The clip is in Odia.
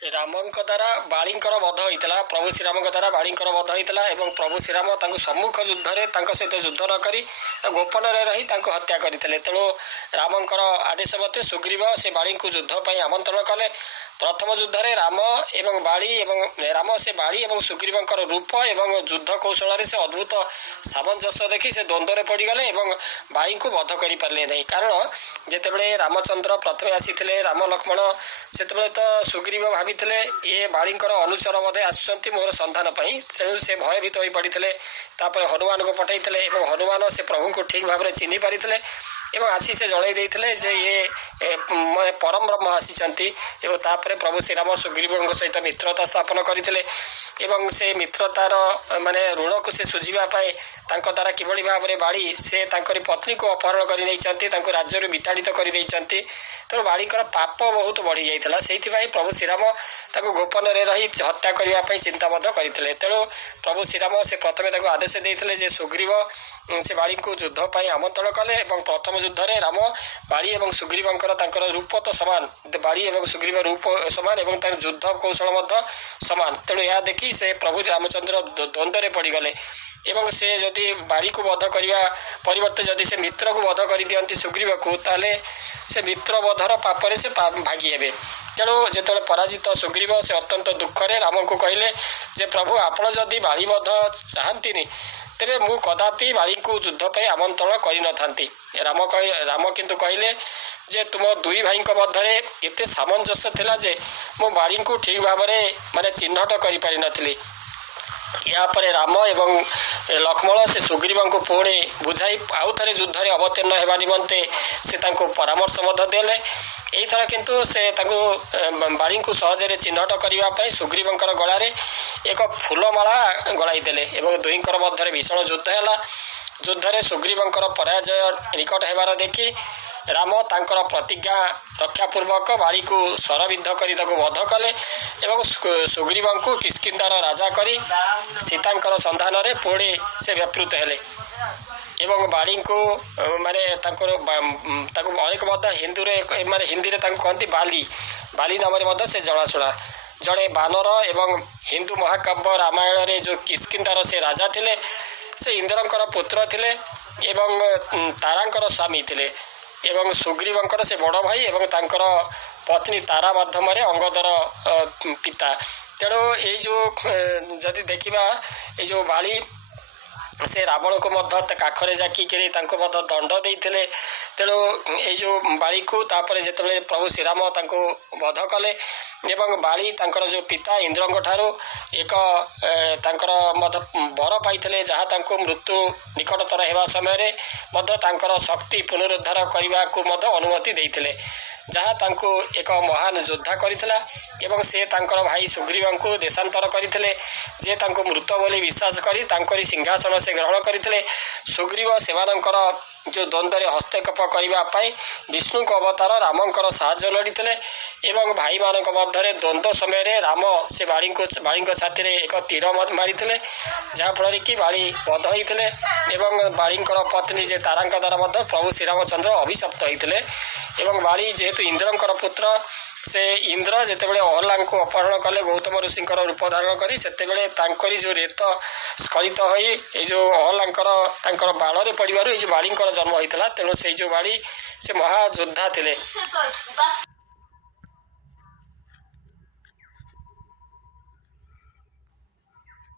ରାମଙ୍କ ଦ୍ୱାରା ବାଳୀଙ୍କର ବଧ ହୋଇଥିଲା। ପ୍ରଭୁ ଶ୍ରୀରାମଙ୍କ ଦ୍ୱାରା ବାଳୀଙ୍କର ବଧ ହୋଇଥିଲା ଏବଂ ପ୍ରଭୁ ଶ୍ରୀରାମ ତାଙ୍କୁ ସମ୍ମୁଖ ଯୁଦ୍ଧରେ ତାଙ୍କ ସହିତ ଯୁଦ୍ଧ ନ କରି ଗୋପନରେ ରହି ତାଙ୍କୁ ହତ୍ୟା କରିଥିଲେ। ତେଣୁ ରାମଙ୍କର ଆଦେଶ ମତେ ସୁଗ୍ରୀବ ସେ ବାଳୀଙ୍କୁ ଯୁଦ୍ଧ ପାଇଁ ଆମନ୍ତ୍ରଣ କଲେ। ପ୍ରଥମ ଯୁଦ୍ଧରେ ରାମ ଏବଂ ବାଳୀ ଏବଂ ରାମ ସେ ବାଳୀ ଏବଂ ସୁଗ୍ରୀବଙ୍କର ରୂପ ଏବଂ ଯୁଦ୍ଧ କୌଶଳରେ ସେ ଅଦ୍ଭୁତ ସାମଞ୍ଜସ୍ୟ ଦେଖି ସେ ଦ୍ୱନ୍ଦ୍ୱରେ ପଡ଼ିଗଲେ ଏବଂ ବାଳୀଙ୍କୁ ବଧ କରିପାରିଲେ ନାହିଁ। କାରଣ ଯେତେବେଳେ ରାମଚନ୍ଦ୍ର ପ୍ରଥମେ ଆସିଥିଲେ ରାମ ଲକ୍ଷ୍ମଣ ସେତେବେଳେ ତ ସୁଗ୍ରୀବ ଭାବିଥିଲେ ଏ ବାଳୀଙ୍କର ଅନୁଚର ବୋଧେ ଆସୁଛନ୍ତି ମୋର ସନ୍ଧାନ ପାଇଁ। ତେଣୁ ସେ ଭୟଭୀତ ହୋଇ ପଡ଼ିଥିଲେ। ତାପରେ ହନୁମାନଙ୍କୁ ପଠାଇଥିଲେ ଏବଂ ହନୁମାନ ସେ ପ୍ରଭୁଙ୍କୁ ଠିକ୍ ଭାବରେ ଚିହ୍ନି ପାରିଥିଲେ ଏବଂ ଆସି ସେ ଜଣାଇ ଦେଇଥିଲେ ଯେ ମାନେ ପରମ ବ୍ରହ୍ମ ଆସିଛନ୍ତି। ଏବଂ ତାପରେ ପ୍ରଭୁ ଶ୍ରୀରାମ ସୁଗ୍ରୀବଙ୍କ ସହିତ ମିତ୍ରତା ସ୍ଥାପନ କରିଥିଲେ ଏବଂ ସେ ମିତ୍ରତାର ମାନେ ଋଣକୁ ସେ ଶୁଝିବା ପାଇଁ ତାଙ୍କ ଦ୍ୱାରା କିଭଳି ଭାବରେ ବାଳୀ ସେ ତାଙ୍କରି ପତ୍ନୀକୁ ଅପହରଣ କରି ନେଇଛନ୍ତି, ତାଙ୍କୁ ରାଜ୍ୟରୁ ବିତାଡ଼ିତ କରିଦେଇଛନ୍ତି। ତେଣୁ ବାଳୀଙ୍କର ପାପ ବହୁତ ବଢ଼ିଯାଇଥିଲା। ସେଇଥିପାଇଁ ପ୍ରଭୁ ଶ୍ରୀରାମ ତାଙ୍କୁ ଗୋପନରେ ରହି ହତ୍ୟା କରିବା ପାଇଁ ଚିନ୍ତା ମଧ୍ୟ କରିଥିଲେ। ତେଣୁ ପ୍ରଭୁ ଶ୍ରୀରାମ ସେ ପ୍ରଥମେ ତାଙ୍କୁ ଆଦେଶ ଦେଇଥିଲେ ଯେ ସୁଗ୍ରୀବ ସେ ବାଳୀଙ୍କୁ ଯୁଦ୍ଧ ପାଇଁ ଆମନ୍ତ୍ରଣ କଲେ ଏବଂ ପ୍ରଥମ ଯୁଦ୍ଧରେ ରାମ ବାଳୀ ଏବଂ ସୁଗ୍ରୀବଙ୍କର ତାଙ୍କର ରୂପ ତ ସମାନ, ବାଳୀ ଏବଂ ସୁଗ୍ରୀବ ରୂପ ସମାନ ଏବଂ ତାଙ୍କ ଯୁଦ୍ଧ କୌଶଳ ମଧ୍ୟ ସମାନ। ତେଣୁ ଏହା ଦେଖି ସେ ପ୍ରଭୁ ରାମଚନ୍ଦ୍ର ଦ୍ୱନ୍ଦ୍ୱରେ ପଡ଼ିଗଲେ ଏବଂ ସେ ଯଦି ବାଳୀକୁ ବଧ କରିବା ପରିବର୍ତ୍ତେ ଯଦି ସେ ମିତ୍ରକୁ ବଧ କରିଦିଅନ୍ତି ସୁଗ୍ରୀବକୁ, ତାହେଲେ ସେ ମିତ୍ର ବଧର ପାପରେ ସେ ଭାଗି ହେବେ। ତେଣୁ ଯେତେବେଳେ ପରାଜିତ ସୁଗ୍ରୀବ ସେ ଅତ୍ୟନ୍ତ ଦୁଃଖରେ ରାମଙ୍କୁ କହିଲେ ଯେ ପ୍ରଭୁ ଆପଣ ଯଦି ବାଳୀ ବଧ ଚାହାନ୍ତିନି ତେବେ ମୁଁ କଦାପି ବାଳୀଙ୍କୁ ଯୁଦ୍ଧ ପାଇଁ ଆମନ୍ତ୍ରଣ କରିନଥାନ୍ତି। ରାମ କିନ୍ତୁ କହିଲେ ଯେ ତୁମ ଦୁଇ ଭାଇଙ୍କ ମଧ୍ୟରେ ଏତେ ସାମଞ୍ଜସ୍ୟ ଥିଲା ଯେ ମୁଁ ବାଳୀଙ୍କୁ ଠିକ୍ ଭାବରେ ମାନେ ଚିହ୍ନଟ କରିପାରିନଥିଲି। ଏହାପରେ ରାମ ଏବଂ ଲକ୍ଷ୍ମଣ ସେ ସୁଗ୍ରୀବଙ୍କୁ ପୁଣି ବୁଝାଇ ଆଉ ଥରେ ଯୁଦ୍ଧରେ ଅବତୀର୍ଣ୍ଣ ହେବା ନିମନ୍ତେ ସେ ତାଙ୍କୁ ପରାମର୍ଶ ମଧ୍ୟ ଦେଲେ। ଏଇଥର କିନ୍ତୁ ସେ ତାଙ୍କୁ ବାଳୀଙ୍କୁ ସହଜରେ ଚିହ୍ନଟ କରିବା ପାଇଁ ସୁଗ୍ରୀବଙ୍କର ଗଳାରେ ଏକ ଫୁଲମାଳା ଗଳାଇ ଦେଲେ ଏବଂ ଦୁହିଁଙ୍କର ମଧ୍ୟରେ ଭୀଷଣ ଯୁଦ୍ଧ ହେଲା। ଯୁଦ୍ଧରେ ସୁଗ୍ରୀବଙ୍କର ପରାଜୟ ନିକଟ ହେବାର ଦେଖି ରାମ ତାଙ୍କର ପ୍ରତିଜ୍ଞା ରକ୍ଷାପୂର୍ବକ ବାଳୀକୁ ଶରବିଦ୍ଧ କରି ତାକୁ ବଧ କଲେ ଏବଂ ସୁଗ୍ରୀବଙ୍କୁ କିଷ୍କିନ୍ଧାର ରାଜା କରି ସୀତାଙ୍କର ସନ୍ଧାନରେ ପୁଣି ସେ ବ୍ୟାପୃତ ହେଲେ ଏବଂ ବାଳୀଙ୍କୁ ମାନେ ତାଙ୍କୁ ଅନେକ ମଧ୍ୟ ହିନ୍ଦୀରେ ତାଙ୍କୁ କହନ୍ତି ବାଲି ନାମରେ ମଧ୍ୟ ସେ ଜଣାଶୁଣା। ଜଣେ ବାନର ଏବଂ ହିନ୍ଦୁ ମହାକାବ୍ୟ ରାମାୟଣରେ ଯେଉଁ କିଷ୍କିନ୍ଧାର ସେ ରାଜା ଥିଲେ ସେ ଇନ୍ଦ୍ରଙ୍କର ପୁତ୍ର ଥିଲେ ଏବଂ ତାରାଙ୍କର ସ୍ୱାମୀ ଥିଲେ ଏବଂ ସୁଗ୍ରୀବଙ୍କର ସେ ବଡ଼ ଭାଇ ଏବଂ ତାଙ୍କର ପତ୍ନୀ ତାରା ମାଧ୍ୟମରେ ଅଙ୍ଗଦର ପିତା। ତେଣୁ ଏଇ ଯେଉଁ ଯଦି ଦେଖିବା ଏଇ ଯେଉଁ ବାଳୀ ସେ ରାବଣକୁ ମଧ୍ୟ କାଖରେ ଜାକିକିରି ତାଙ୍କୁ ମଧ୍ୟ ଦଣ୍ଡ ଦେଇଥିଲେ। ତେଣୁ ଏଇ ଯେଉଁ ବାଳୀକୁ ତାପରେ ଯେତେବେଳେ ପ୍ରଭୁ ଶ୍ରୀରାମ ତାଙ୍କୁ ବଧ କଲେ ଏବଂ ବାଳୀ ତାଙ୍କର ଯେଉଁ ପିତା ଇନ୍ଦ୍ରଙ୍କ ଠାରୁ ଏକ ତାଙ୍କର ମଧ୍ୟ ବର ପାଇଥିଲେ ଯାହା ତାଙ୍କୁ ମୃତ୍ୟୁ ନିକଟତର ହେବା ସମୟରେ ମଧ୍ୟ ତାଙ୍କର ଶକ୍ତି ପୁନରୁଦ୍ଧାର କରିବାକୁ ମଧ୍ୟ ଅନୁମତି ଦେଇଥିଲେ, ଯାହା ତାଙ୍କୁ ଏକ ମହାନ ଯୋଦ୍ଧା କରିଥିଲା ଏବଂ ସେ ତାଙ୍କର ଭାଇ ସୁଗ୍ରୀବଙ୍କୁ ଦେଶାନ୍ତର କରିଥିଲେ ଯେ ତାଙ୍କୁ ମୃତ ବୋଲି ବିଶ୍ୱାସ କରି ତାଙ୍କରି ସିଂହାସନ ସେ ଗ୍ରହଣ କରିଥିଲେ। ସୁଗ୍ରୀବ ସେମାନଙ୍କର ଯେଉଁ ଦ୍ୱନ୍ଦ୍ୱରେ ହସ୍ତକ୍ଷେପ କରିବା ପାଇଁ ବିଷ୍ଣୁଙ୍କ ଅବତାର ରାମଙ୍କର ସାହାଯ୍ୟ ଲୋଡ଼ିଥିଲେ ଏବଂ ଭାଇମାନଙ୍କ ମଧ୍ୟରେ ଦ୍ୱନ୍ଦ୍ୱ ସମୟରେ ରାମ ସେ ବାଳୀଙ୍କ ଛାତିରେ ଏକ ତୀର ମାରିଥିଲେ ଯାହାଫଳରେ କି ବାଳୀ ବଧ ହୋଇଥିଲେ ଏବଂ ବାଳୀଙ୍କର ପତ୍ନୀ ଯେ ତାରାଙ୍କ ଦ୍ୱାରା ମଧ୍ୟ ପ୍ରଭୁ ଶ୍ରୀରାମଚନ୍ଦ୍ର ଅଭିଶପ୍ତ ହୋଇଥିଲେ ଏବଂ ବାଳୀ ଯେହେତୁ ଇନ୍ଦ୍ରଙ୍କର ପୁତ୍ର ସେ ଇନ୍ଦ୍ର ଯେତେବେଳେ ଅହଲ୍ୟାଙ୍କୁ ଅପହରଣ କଲେ ଗୌତମ ଋଷିଙ୍କର ରୂପ ଧାରଣ କରି ସେତେବେଳେ ତାଙ୍କରି ଯେଉଁ ରେତ ସ୍ଖଳିତ ହୋଇ ଏଇ ଯେଉଁ ଅହଲ୍ୟାଙ୍କର ତାଙ୍କର ବାଳରେ ପଡ଼ିବାରୁ ଏଇ ଯେଉଁ ବାଳୀଙ୍କର ଜନ୍ମ ହୋଇଥିଲା। ତେଣୁ ସେଇ ଯେଉଁ ବାଳୀ ସେ ମହାଯୋଦ୍ଧା ଥିଲେ।